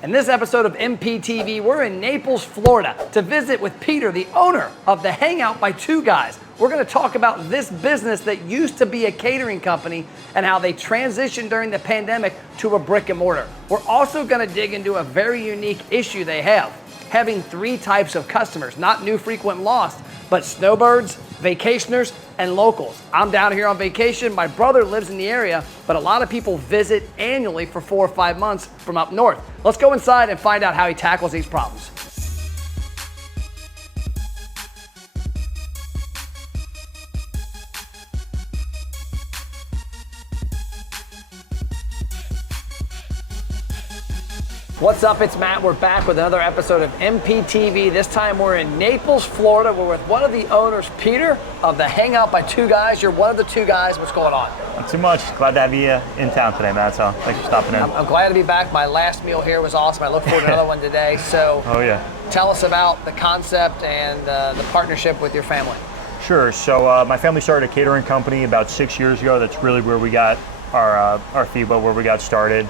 In this episode of MPTV, we're in Naples, Florida to visit with Peter, the owner of the Hangout by Two Guys. We're going to talk about this business that used to be a catering company and how they transitioned during the pandemic to a brick and mortar. We're also going to dig into a very unique issue they have, having three types of customers, not new, frequent, lost, but snowbirds, vacationers, and locals. I'm down here on vacation. My brother lives in the area, but a lot of people visit annually for 4 or 5 months from up north. Let's go inside and find out how he tackles these problems. What's up, it's Matt. We're back with another episode of MPTV. This time we're in Naples, Florida. We're with one of the owners, Peter, of the Hangout by Two Guys. You're one of the two guys. What's going on? Not too much. Glad to have you in town today, Matt, so thanks for stopping in. I'm glad to be back. My last meal here was awesome. I look forward to another one today. So oh, yeah. Tell us about the concept and the partnership with your family. Sure. So my family started a catering company about 6 years ago. That's really where we got our feet, where we got started.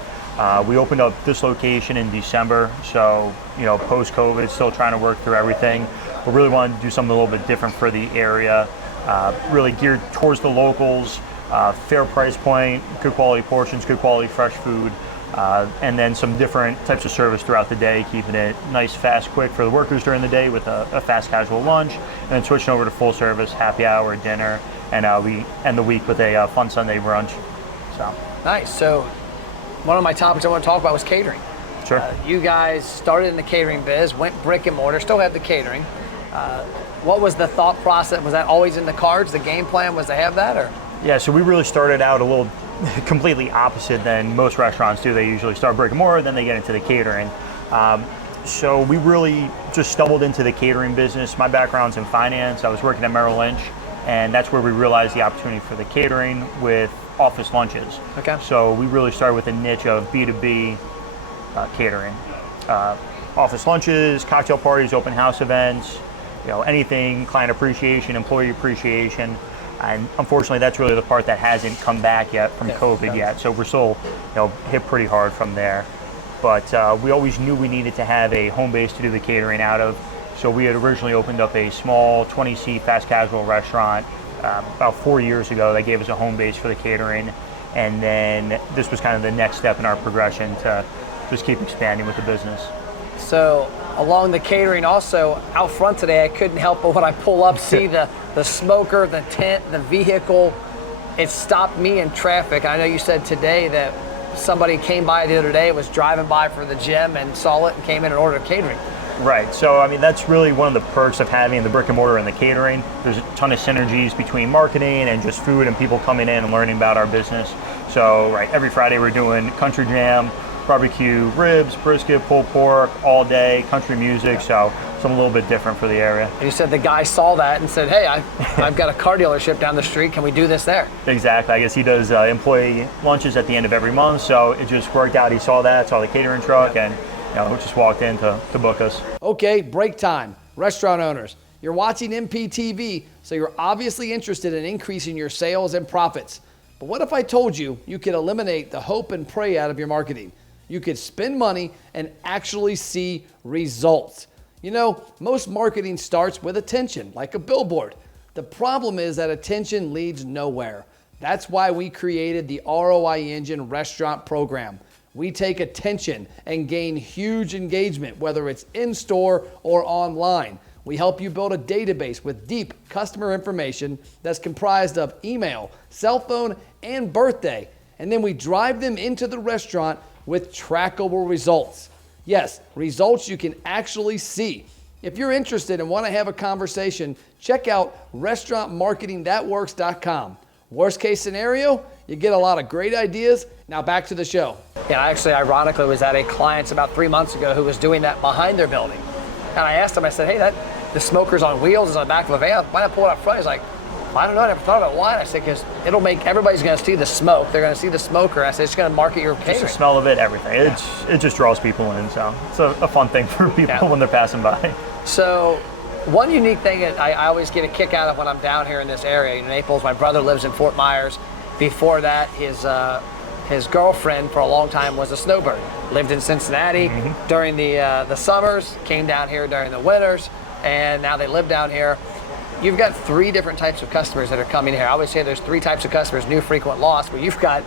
We opened up this location in December, so post-COVID, still trying to work through everything. We really wanted to do something a little bit different for the area, really geared towards the locals, fair price point, good quality portions, good quality fresh food, and then some different types of service throughout the day, keeping it nice, fast, quick for the workers during the day with a fast casual lunch, and then switching over to full service, happy hour, dinner, and we end the week with a fun Sunday brunch. So nice. So one of my topics I want to talk about was catering. Sure. You guys started in the catering biz, went brick and mortar, still have the catering. What was the thought process? Was that always in the cards? The game plan was to have that, or? Yeah, so we really started out a little completely opposite than most restaurants do. They usually start brick and mortar, then they get into the catering. So we really just stumbled into the catering business. My background's in finance. I was working at Merrill Lynch, and that's where we realized the opportunity for the catering with office lunches. Okay. So we really started with a niche of B2B catering. Office lunches, cocktail parties, open house events, anything client appreciation, employee appreciation. And unfortunately, that's really the part that hasn't come back yet from COVID yet. So we're still hit pretty hard from there. But we always knew we needed to have a home base to do the catering out of. So we had originally opened up a small 20-seat fast casual restaurant about 4 years ago. That gave us a home base for the catering. And then this was kind of the next step in our progression to just keep expanding with the business. So along the catering also, out front today, I couldn't help but when I pull up, see the smoker, the tent, the vehicle. It stopped me in traffic. I know you said today that somebody came by the other day, was driving by for the gym and saw it and came in and ordered catering. Right, so I mean that's really one of the perks of having the brick and mortar and the catering. There's a ton of synergies between marketing and just food and people coming in and learning about our business. So every Friday we're doing country jam, barbecue, ribs, brisket, pulled pork, all day, country music, so something a little bit different for the area. You said the guy saw that and said, hey, I've got a car dealership down the street, can we do this there? Exactly, I guess he does employee lunches at the end of every month, so it just worked out. He saw that, saw the catering truck, and we just walked in to book us. Okay, break time. Restaurant owners, you're watching MPTV, so you're obviously interested in increasing your sales and profits. But what if I told you could eliminate the hope and pray out of your marketing? You could spend money and actually see results. Most marketing starts with attention, like a billboard. The problem is that attention leads nowhere. That's why we created the ROI Engine Restaurant Program. We take attention and gain huge engagement, whether it's in-store or online. We help you build a database with deep customer information that's comprised of email, cell phone, and birthday. And then we drive them into the restaurant with trackable results. Yes, results you can actually see. If you're interested and want to have a conversation, check out restaurantmarketingthatworks.com. Worst case scenario, you get a lot of great ideas. Now back to the show. Yeah, actually, ironically, was at a client's about 3 months ago who was doing that behind their building. And I asked him, I said, hey, the smoker's on wheels, is on the back of a van. Why not pull it up front? He's like, I don't know, I never thought about why. I said, because everybody's going to see the smoke. They're going to see the smoker. I said, it's going to market your catering. Just the smell of it, everything. It just draws people in, so it's a fun thing for people when they're passing by. So one unique thing that I always get a kick out of when I'm down here in this area, Naples, my brother lives in Fort Myers. Before that, his girlfriend for a long time was a snowbird. Lived in Cincinnati during the summers, came down here during the winters, and now they live down here. You've got 3 different types of customers that are coming here. I always say there's 3 types of customers, new, frequent, lost, but you've got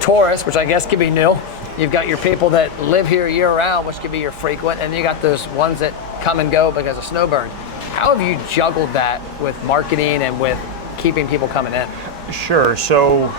tourists, which I guess could be new. You've got your people that live here year round, which could be your frequent, and you got those ones that come and go because of snowbird. How have you juggled that with marketing and with keeping people coming in? Sure. So,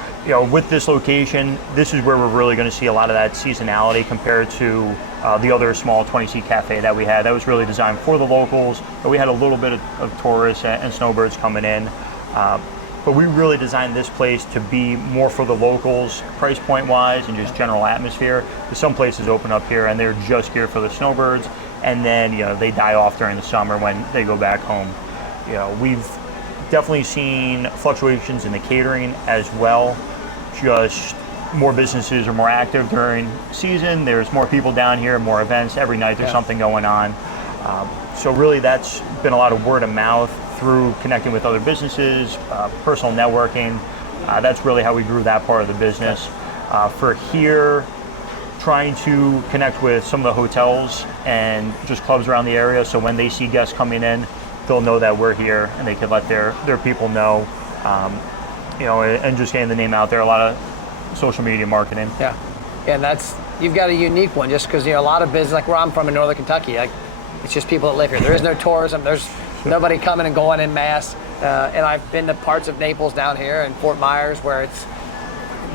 with this location, this is where we're really going to see a lot of that seasonality compared to the other small 20-seat cafe that we had. That was really designed for the locals, but we had a little bit of tourists and snowbirds coming in. But we really designed this place to be more for the locals, price point wise, and just general atmosphere. Because some places open up here and they're just here for the snowbirds, and then they die off during the summer when they go back home. We've definitely seen fluctuations in the catering as well. Just more businesses are more active during season. There's more people down here, more events. Every night there's something going on. So really that's been a lot of word of mouth through connecting with other businesses, personal networking. That's really how we grew that part of the business. For here, trying to connect with some of the hotels and just clubs around the area, so when they see guests coming in, they'll know that we're here and they can let their people know, and just getting the name out there. A lot of social media marketing. Yeah, and you've got a unique one, just because a lot of business, like where I'm from in Northern Kentucky, it's just people that live here. There is no tourism. There's nobody coming and going in mass. And I've been to parts of Naples down here and Fort Myers where it's,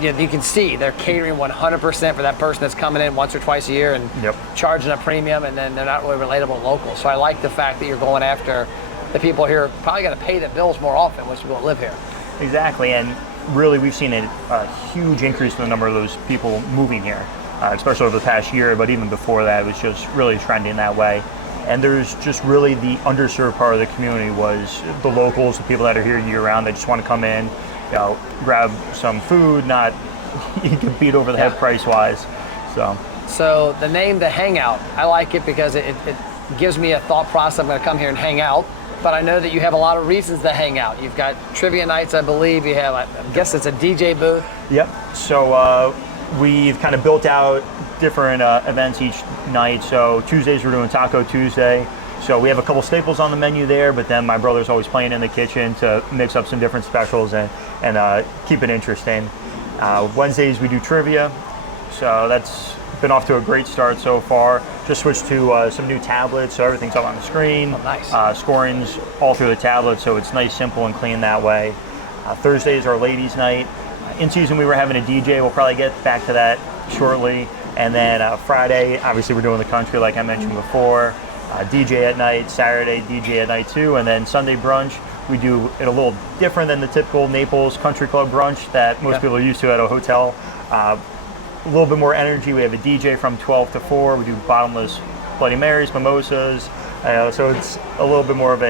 you can see they're catering 100% for that person that's coming in once or twice a year and charging a premium, and then they're not really relatable to locals. So I like the fact that you're going after the people here probably got to pay the bills more often once people live here. Exactly, and really we've seen a huge increase in the number of those people moving here, especially over the past year, but even before that, it was just really trending that way. And there's just really the underserved part of the community was the locals, the people that are here year round. They just want to come in, grab some food, not compete over the head price wise. So the name, the Hangout, I like it because it gives me a thought process. I'm going to come here and hang out, but I know that you have a lot of reasons to hang out. You've got trivia nights, I believe. You have, I guess it's a DJ booth. Yep. So we've kind of built out different events each night. So Tuesdays we're doing Taco Tuesday. So we have a couple staples on the menu there, but then my brother's always playing in the kitchen to mix up some different specials and keep it interesting. Wednesdays we do trivia. So that's been off to a great start so far. Just switched to some new tablets, so everything's up on the screen. Oh, nice. Scoring's all through the tablet, so it's nice, simple, and clean that way. Thursdays are ladies' night. In season we were having a DJ. We'll probably get back to that shortly. And then Friday, obviously we're doing the country like I mentioned before. DJ at night, Saturday DJ at night too, and then Sunday brunch. We do it a little different than the typical Naples country club brunch that most people are used to at a hotel. A little bit more energy. We have a DJ from 12 to 4. We do bottomless Bloody Marys, mimosas. So it's a little bit more of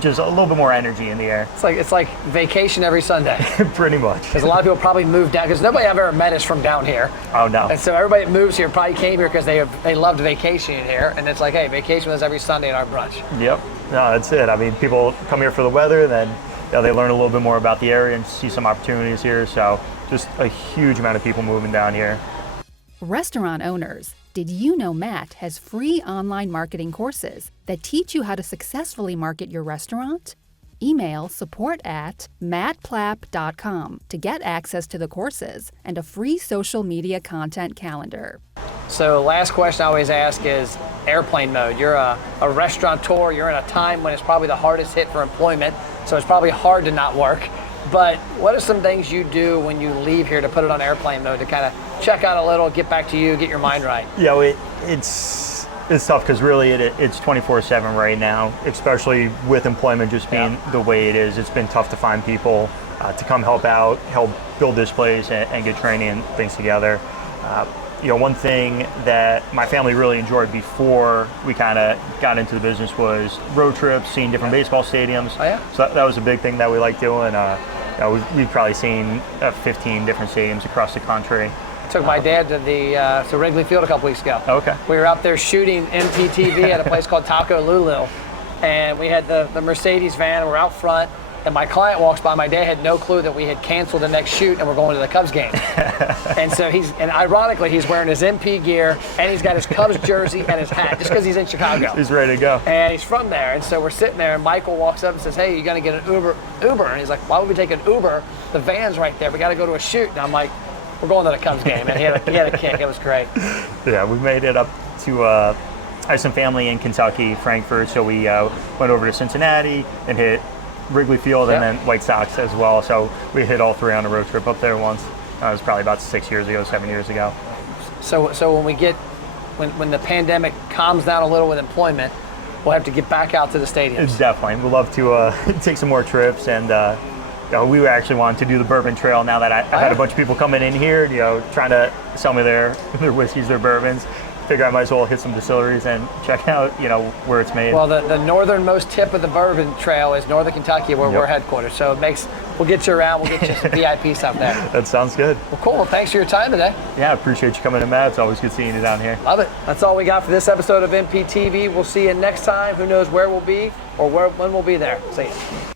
just a little bit more energy in the air. It's like vacation every Sunday. Pretty much. Because a lot of people probably moved down, because nobody I've ever met is from down here. Oh no. And so everybody that moves here probably came here because they loved vacationing here, and it's like, hey, vacation was every Sunday at our brunch. Yep. No, that's it. I mean, people come here for the weather, then they learn a little bit more about the area and see some opportunities here. So just a huge amount of people moving down here. Restaurant owners, did you know Matt has free online marketing courses that teach you how to successfully market your restaurant? Email support@mattplapp.com to get access to the courses and a free social media content calendar. So last question I always ask is airplane mode. You're a restaurateur. You're in a time when it's probably the hardest hit for employment, so it's probably hard to not work. But what are some things you do when you leave here to put it on airplane mode to kind of check out a little, get back to you, get your mind right? Yeah, it's tough because really it's 24/7 right now, especially with employment just being the way it is. It's been tough to find people to come help out, help build this place and get training and things together. One thing that my family really enjoyed before we kind of got into the business was road trips, seeing different baseball stadiums. Oh, yeah? So that was a big thing that we liked doing. We've probably seen 15 different stadiums across the country. Took my dad to Wrigley Field a couple weeks ago. Okay. We were out there shooting MPTV at a place called Taco Lulu, and we had the Mercedes van. We're out front, and my client walks by. My dad had no clue that we had canceled the next shoot and we're going to the Cubs game. And so ironically, he's wearing his MP gear and he's got his Cubs jersey and his hat just because he's in Chicago. He's ready to go. And he's from there. And so we're sitting there and Michael walks up and says, hey, you gonna get an Uber? And he's like, why would we take an Uber? The van's right there. We got to go to a shoot. And I'm like, we're going to the Cubs game. And he had a kick. It was great. Yeah, we made it up to, I have some family in Kentucky, Frankfurt, so we went over to Cincinnati and hit Wrigley Field and then White Sox as well. So we hit all three on a road trip up there once. It was probably about 7 years ago. So when the pandemic calms down a little with employment, we'll have to get back out to the stadiums. Definitely. We'd love to take some more trips, and we actually wanted to do the Bourbon Trail now that I had a bunch of people coming in here, trying to sell me their whiskeys, their bourbons. Figure I might as well hit some distilleries and check out, where it's made. Well, the northernmost tip of the Bourbon Trail is Northern Kentucky, where we're headquartered. So we'll get you around. We'll get you some VIP stuff there. That sounds good. Well, cool. Well, thanks for your time today. Yeah, I appreciate you coming in, Matt. It's always good seeing you down here. Love it. That's all we got for this episode of MPTV. We'll see you next time. Who knows where we'll be or when we'll be there. See you.